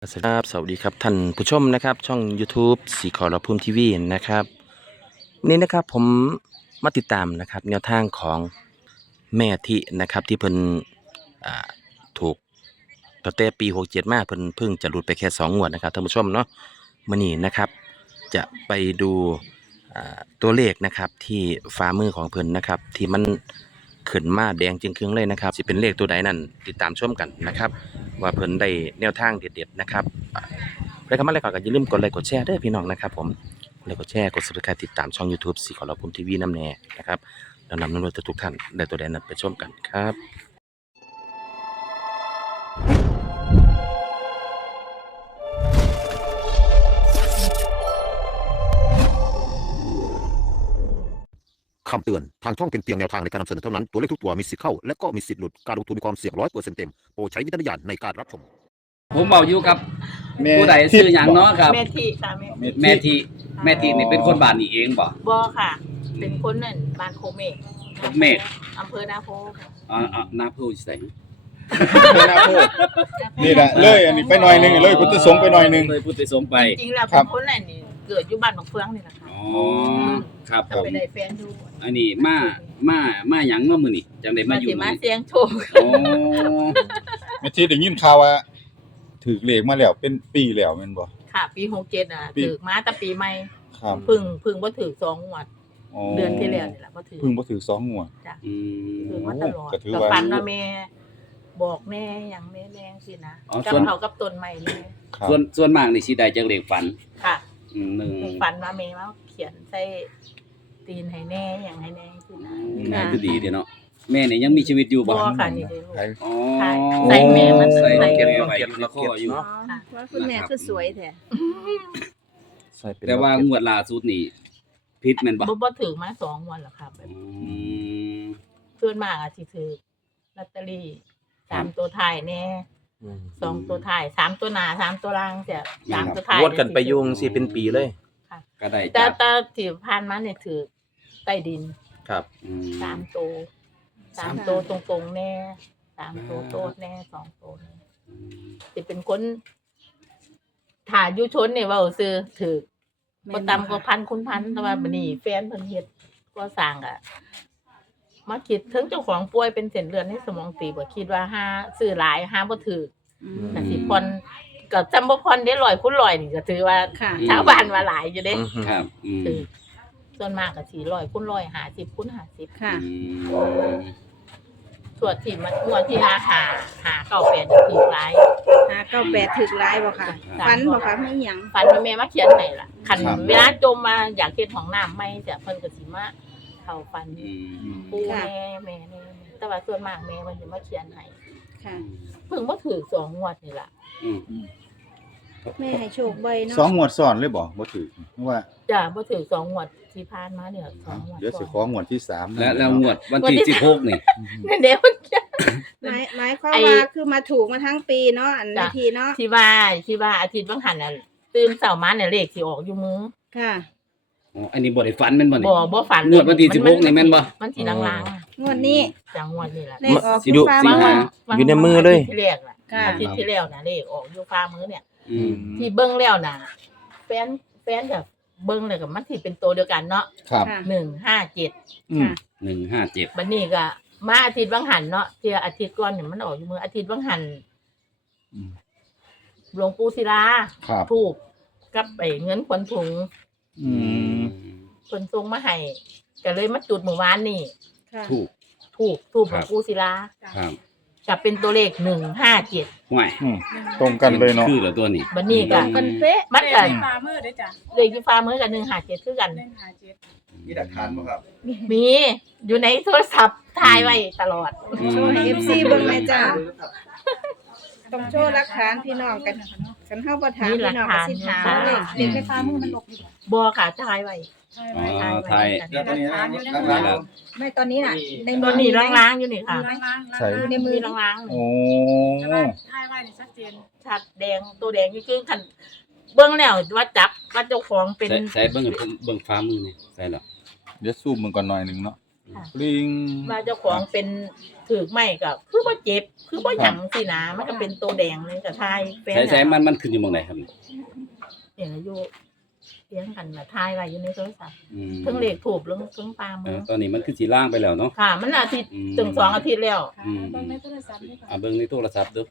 สวัสดีครับท่านผู้ชมนะครับช่อง YouTube สีขอรภูมิทีวีนะครับนี่นะครับผมมาติดตามนะครับแนวทางของแม่ทินะครับที่เพิ่นอ่าถูกตั้งแต่ปี67มาเพิ่งจะหลุดไปแค่2 งวดนะครับท่านผู้ชมเนาะมื้อนี้นะครับจะไปดูตัวเลขนะครับที่ฝ่ามือของเพิ่นนะครับที่มันขึ้นมาแดงจึงครึ่งเลยนะครับสิเป็นเลขตัวใดนั้นติดตามชมกันนะครับว่าเพิ่นได้แนวทางเด็ดๆนะครับแล้วก็มาแล้วก็อย่าลืมกดไลค์กดแชร์เด้อพี่น้องนะครับผมกดไลค์กดแชร์กด Subscribe ติดตามช่อง YouTube สีขอรภูมิทีวีน้ำแน่นะครับแล้วนำนทุกท่านได้ตัวใดนั้นไปชมกันครับคำเตือนทางช่องเป็นเพียงแนวทางในการนำเสนอเท่านั้นตัวเลขทุกตัวมีสิทธิ์เข้าและก็มีสิทธิ์หลุดการลงทุนมีความเสี่ยง100%เต็มโปรดใช้วิจารณญาณในการรับชมผมเบาอยู่กับผู้ใดซื้อหยังเนาะครับแม่ทีค่ะแม่ทีนี่เป็นคนบ้านนี่เองบ่บ่ค่ะ เป็นคนนั่นบ้านโคเมกโคเมกอำเภอนาโพค่ะนาพูไสนาโพนี่แหละเลยอันนี้ไปหน่อยหนึงเลยพุทธสงฆ์ไปหน่อยหนึงเลยพุทธสงฆ์ไปจริงๆแล้วเป็นคนนั่นนี่เกิดอยู่บ้านบางเฟืองนี่แหละค่ะอ๋อครับก็ผมไปได้แฟนดูอันนี้มาหยังมามื้อนี่จังได๋มาอยู่สิมานี่เสียงโชคอ๋อแม่ที่ได้ยินข่าวว่าถูกเลขมาแล้วเป็นปีแล้วแม่นบ่ค่ะ ปี67น่ะถึกมาแต่ปีใหม่ครับเพึ่งบ่ถึก2งวดอ๋อเดือนที่แล้วนี่ล่ะบ่ถึกเพิ่งบ่ถือ2งวดจ้ะอืมถึกมาตลอดก็ถือก็ว่าฝันว่าแม่บอกแน่หยังแม่แดงสินะอ๋อกับส่วนเขากับต้นไม้เลยครับส่วนมากนี่สิได้จากเลขฝันค่ะหนึ่งฝันว่าแม่มาเขียนใส่ตีนให้แน่หยังให้แน่สินะแม่คือดีเด้เนาะแม่นี่ยังมีชีวิตอยู่บ่บ่ค่ะนี่เลยลูกใช่อ๋อใส่แม่มันใส่ใส่เก็บไว้แล้วก็อยู่ค่ะว่าคุณแม่คือสวยแท้ใส่เป็นแต่ว่างวดล่าสุดนี่ผิดแม่นบ่บ่ถือมา2 วันแล้วครับแบบอืมส่วนมากอาจสิถือลอตเตอรี่3ตัวท้ายแน่2ตัวท้าย3ตัวหน้า3ตัวล่างจ้ะ3ตัวท้ายวดกันไปยุงสิเป็นปีเลยก็ได้แต่จากแต่ที่ผ่านมาเนี่ยถือใต้ดินครับอืม 3ตัว3ตัวตรงๆแน่3ตัวโตดแน่2ตัวแน่สิเป็นคนถ้าอยู่ชนนี่เว้าซื่อถือบ่ต่ำกว่าพันคุณพันแต่ว่าบัดนี้แฟนเพิ่นเฮ็ดก่อสร้างอะมาคิดถึงเจ้าของป่วยเป็นเส้นเลือดในสมองตีบคิดว่าหาซื้อหลายหาบ่ถือก็สิผ่อนก็จำบ่ผ่อนได้100 คูณ 100นี่ก็ถือว่าค่ะชาวบ้านว่าหลายอยู่เด้ครับอืมถือส่วนมากก็สิ100 คูณ 100 50 คูณ 50 ค่ะอืมส่วนที่มันงวดที่หาเก่าแปดถือหลาย 58ถึกหลายบ่ค่ะจ้ะฝันบ่ค่ะไม่หยังฝันว่าแม่มาเขียนให้ล่ะคันเวลาจมมาอยากเฮ็ดห้องน้ำใหม่จ้ะเพิ่นก็สิมาเข้าฝันอืมปู่แม่แต่ว่าส่วนมากแม่เพิ่นสิมาเขียนให้ค่ะเพิ่งมาถือ2 งวดนี่ล่ะอืมแม่ให้โชคบ่อยเนาะสองงวดซ้อนเลยบ่บ่ถือเพราะว่าจ้ะบ่ถือ2 งวดที่ผ่านมาเนี่ย2 งวดเดี๋ยวสิของวดที่3 แล้วงวดวันที่16นี่นั่นเด้มันหมายความไอ้ว่าคือมาถูกมาทั้งปีเนาะอันจ้ะนาทีเนาะที่ว่าอาทิตย์บางหันน่ะตื่นเช้ามาเนี่ยเลขสิออกอยู่มือค่ะอ๋ออันนี้บ่ได้ฝันแม่นบ่นี่บ่ฝันงวดวันที่16นี่แม่นบ่มันสิลางๆงวดนี้จังงวดนี่ล่ะเลขออกสิดูฟ้าสิมืงหาออยู่ในมือเลยาทิตที่แรกน่ะค่ะอาทิตย์ที่แล้วน่ะเลขออกอยู่ฟ้ามือเนี่ยอืมที่เบิ่งแล้วน่ะแฟนกับเบิ่งแล้วก็มันสิเป็นตัวเดียวกันเนาะครับค่ะ 157 อืม 157 บัดนี้ก็มาอาทิตย์บางหันเนาะที่อาทิตย์ก่อนเนี่ยมันออกอยู่มืออาทิตย์บางหันอืมหลวงปู่ศิลาครับถูกกับไอ้เงินขวัญถุงอืมเพิ่นส่งมาให้ก็เลยมาจุดเมื่อวานนี่ค่ะถูกถูกหลวงปู่ศิลาครับกับเป็นตัวเลข157 ห่วยอืมตรงกันเลยเนาะคือเหรอตัวนี้บัดนี้ก็กันเป๊ะมันก็ปลามือด้วยจ้ะเลขที่ฟ้ามือกับ157คือกัน 157 มีหลักฐานบ่ครับมีอยู่ในโทรศัพท์ถ่ายไว้ตลอดโชว์ให้ FC เบิ่งแม่จ้าต้องโชว์หลักฐานพี่น้องกันกันเฮาบ่ถามพี่น้องก็สิถามเลขเด็กไฟฟ้ามือมันหลบอยู่บ่ค่ะถ่ายไว้ใช่อ๋ไหมอไทยแล้วตอนนี้นะได้แล้วไม่ตอนนี้น่ะในตัวนี้ล้างๆอยู่นี่ค่ะล้างใส่ในมืมีอล้างโอ้ถ่ายไว้นี่ชัดเจนๆชัดแดงตัวแดงนี่คือคันเบิ่งแล้วว่าจับว่าเจ้าของเป็นใส่เบิ่งฟ้ามือนี่ใส่แล้วเดี๋ยวซูมมันก่อนหน่อยหนึงเนาะลิงว่าเจ้าของเป็นถือไม่ก็คือบ่เจ็บคือบ่หยังสินะมันก็เป็นตัวแดงเลยก็ทายแฟนใช้มันขึ้นอยู่หม่องไหนครับเนี่ยอยู่เลี้ยงกันน่ะทายไว้อยู่ในโทรศัพท์อืมเพิ่งเลขถูกเรื่องปลามือตอนนี้มันคือสิล่างไปแล้วเนาะค่ะ มันอาทิตย์ถึง2 อาทิตย์แล้วอืมเบิ่งในโทรศัพท์นี่ค่ะเบิ่งในโทรศัพท์เด้อ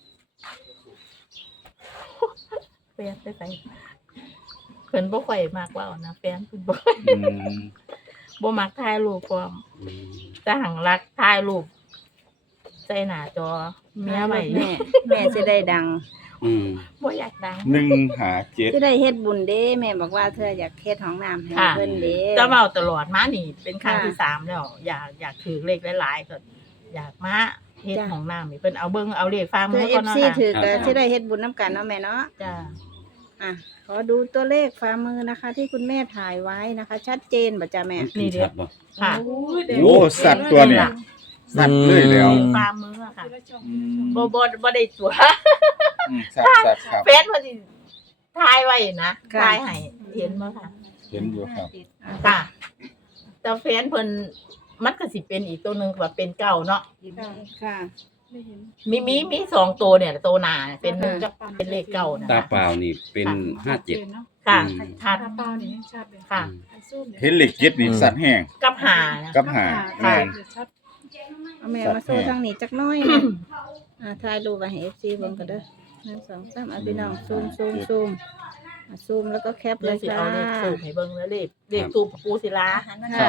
แฟนไปใส่เพิ่นบ่ค่อยมักเว้านะแฟนเพิ่นบ่อืมบ่มักถ่ายรูปพร้อมอืมแต่หังรักถ่ายรูปใส่หน้าจอเมียไว้แม่จะได้ดังอืมบ่อยากดัง 157 จะได้เฮ็ดบุญเด้แม่บอกว่าเธออยากเฮ็ดห้องน้ำให้ค่ะเพิ่นเด้จะเว้าตลอดมานี่ เป็นครั้งค่ะที่3แล้ว อยากถือเลขหลายๆก็อยากมาเฮ็ดจ้ะห้องน้ำนี่เพิ่นเอาเบิ่งเอาเลขฟ้าเธมืออก่อนเนาะ FC ถือค่ะก็จะได้เฮ็ดบุญน้ำกันเนาะแม่เนาะจ้าอ่ะขอดูตัวเลขฝ่ามือนะคะ ที่คุณแม่ถ่ายไว้นะคะ ชัดเจนบ่จ้ะแม่นี่เด้ชัดบ่ค่ะโอ้สัตว์ตัวเนี่ยสัตว์เลยแล้วฟ้ามืออะค่ะทีละช่องอืมบ่ได้ตัวสัตว์ครับแฟนเพิ่นสิถ่ายไว้นะค่ะถ่ายให้เห็นบ่ค่ะเห็นอยู่ครับค่ะแต่แฟนเพิ่นมันก็สิเป็นอีกตัวหนึงว่าเป็นเก่าเนาะค่ะไม่เห็นมี2ตัวเนี่ยตัวหน้าเป็นหนึ่งกับเป็นเลขเก่านะตาคะเปล่านี่เป็นชัดเจน 57 เนาะค่ะอืมค่ะตาเปล่านี่ชัดเลยค่ะอันซูมเนี่ยเห็นเหล็กเจ็ดนี่สัตว์แห้งกับหานะกับหาค่ะแม่นชัดเอาแม่มาโซ่ทางนี้จักหน้อยหนึ่งถ่ายรูปไว้ให้ FC เบิ่งกันเด้อ1 2 3เอาพี่น้องซูมซูมแล้วก็แคปเลเดี๋ยวย สิจ้าเอาเลขสูบให้เบิ่งแล้วเลขสูบปูศิลาค่ะ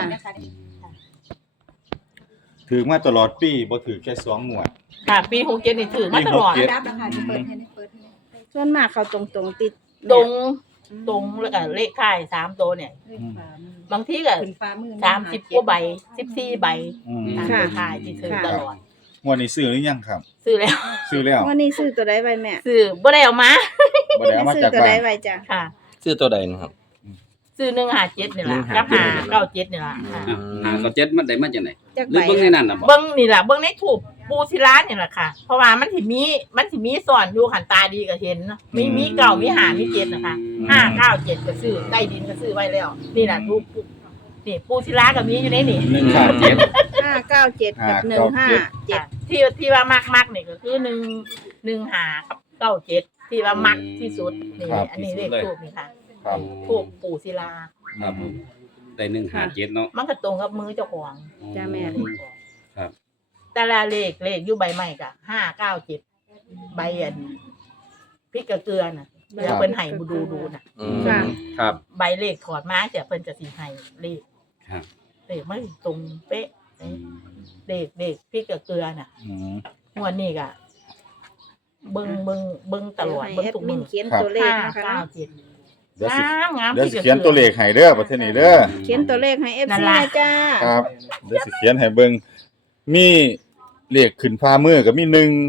ถือมาตลอดปีบ่ถือแค่2งวดค่ะปี67นี่ถือมาตลอดปี67 ส่วนมากเขาตรงๆติดตรงแล้วก็เลขท้าย3ตัวเนี่ย บางทีก็30กว่าใบ14ใบอืมตามเลขท้ายที่ถือตลอดงวดนี้ซื้อหรือยังครับซื้อแล้วซื้อแล้ววันนี้ซื้อตัวใดไว้แม่ซื้อบ่ได้เอามาบ่ได้เอามาซื้อจากตัวบ้าใดนไว้จ้ะค่ะซื้อตัวใดนะครับซื้อ157นี่ล่ะกับ597นี่ล่ะค่ะอ่าก็เจ็ดมันได้มาจากไหนจักหรือใบเบิ่งในนั้นน่ะบ่เบิ่งนี่ล่ะเบิ่งในถูกปูศิลานี่ล่ะค่ะ เพราะว่ามันสิมีสอนอยู่ขันตาดีก็เห็นเนาะมีเก่ามีหามีเจ็ดนะคะ597ก็ซื้อใต้ดินก็ซื้อไว้แล้ว นี่ล่ะถูกนี่ปูศิลาก็มีอยู่ในนี่ 157 597กับ157 ค่ะที่ว่ามักนี่ก็คือ115กับ97ที่ว่ามักที่สุดนี่ครับอันนี้เลขถูกนี่ค่ะครับถูกปูศิลาครับได้157เนาะมันก็ตรงกับมือเจ้าของจ้ะแม่ครับแต่ละเลขอยู่ใบใหม่ก็597ใบอันพริกกระเกลือน่ะเวลาเพิ่นให้ดูน่ะอืมค่ะครับใบเลขถอดมาเสียเพิ่นจะสิให้เลขครับเลขมันตรงเป๊ะเลขพริกกระเกลือน่ะอืมงวดนี้ก็เบิ่งตลอดให้เบิ่งแอดทุกมิมื้นอเขียนตัวเลขนะคะเนาะ 597 เดี๋ยวสิงามเดี๋ยวสิเขียนตัวเลขให้เด้อประเทศนี้เด้อเขียนตัวเลขให้นั่ FC นล่ะนะจ้าครับ เดี๋ยวสิเขียนให้เบิ่งมีเลขขึ้นฟ้ามือก็มี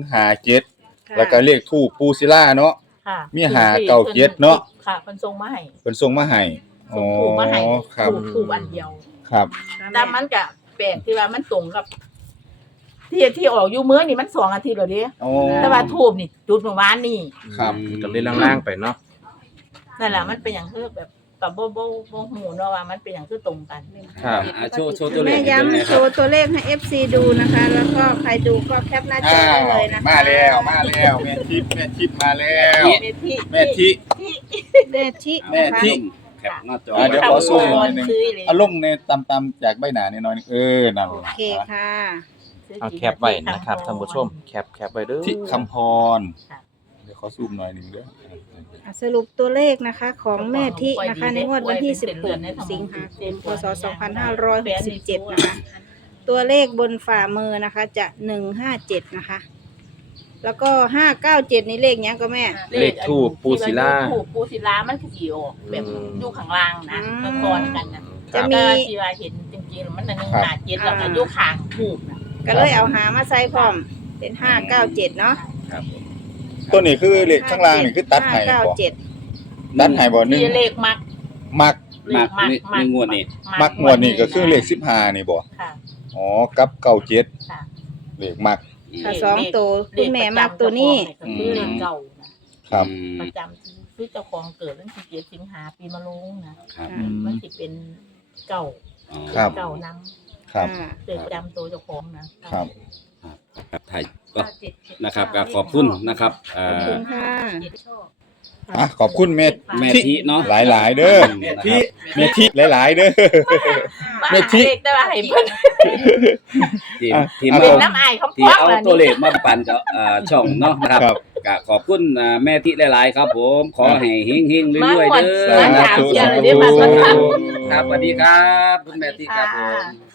157แล้วก็เลขทูปปูศิลาเนาะค่ะมี597เนาะค่ะเพิ่นส่งมาให้เพิ่นส่งมาให้อ๋ส่องถูกมาให้ครับถูกอันเดียวครับแต่มันก็แปลกที่ว่ามันตรงกับ ที่ออกอยู่มื้อนี่มัน2 อาทิตย์แล้วเด้โอ้แต่ว่าทูบนี่จุดเมื่อวานนี่ครับก็เลยล่างๆไปเนาะนั่นแหละมันเป็นอย่างคือแบบกับบ่ฮู้เนาะว่ามันเป็นอย่างคือตรงกันครับโชว์ตัวเลแม่ขให้เบิ่งหน่อยย้ำคโชรับว์ตัวเลขให้ FC ดูนะคะ แล้วก็ใครดูก็แคปหน้าจอได้เลยนะคะมาแล้วแม่ทิพย์มาแล้วเมทิแม่ทิแม่ชิแม่นะคะทิแคปหน้าจอเดี๋ยวขอซูมหน่อยหนึ่งซื้เลยอารมณ์ในตำจากใบหน้านิดหน่อยนึงนั่นโอล่ะเคค่ะเอาแคปไว้นะครับท่านผู้ชมแคปไว้เด้อทิคำพรเดี๋ยวขอซูมหน่อยหนึงเด้อสรุปตัวเลขนะคะของแม่ทินะคะ ในงวดวันที่ 16 สิงหาคม พศ 2567 นะคะ ตัวเลขบนฝ่ามือนะคะจะ 157 นะคะ แล้วก็ 597 นี่เลขเนี้ยก็แม่เลขทูปปูศิลาทูปปูศิลามันคือสิออกแบบอยู่ข้างล่างนะอืมซ้อนกันนะจะมีแต่ที่ว่าเห็นจริงๆมัน157แล้วก็อยู่ข้างทูปนะก็เลยเอาหามาใส่พร้อม เป็น 597 เนาะตัวนี้คือเลขข้างล่างนี่คือตัดให้บ่ 597 ตัดให้บ่หนึ่งที่เลขมักมักมักในงวดนี้มักงวดนี่ก็คือเลข15นี่บ่ค่ะอ๋อกับ97 ค่ะเลขมักค่ะ2ตัวคุณแม่มักตัวนี้คือเลขเก่านะครับ ประจำคือเจ้าของเกิดวันที่7สิงหาปีมะโรงนะครับ มันสิเป็นเก่าครับเก่านํคครับเกิดจำตัวเจ้าของนะครับครับไทยก็นะครับก็ขอบคุณนะครับขอบคุณค่ะอ่ะขอบคุณแม่แม่ทิเนาะหลายๆเด้อแม่ทิหลายๆเด้อ แม่ทิเด็กแต่ว่าให้เพิ่นที่เป็นมาน้ำอายเขาที่พอกเอาล่ะตัวเลนี่ขมาปั่นกับช่องเนาะนะครับครับก็ขอบคุณแม่ทิหลายๆครับผมขอให้เฮงๆรวยๆเด้อมาถามเชียร์เลยเด้อมาถามครับสวัสดีครับคุณแม่ทิครับผมค่ะ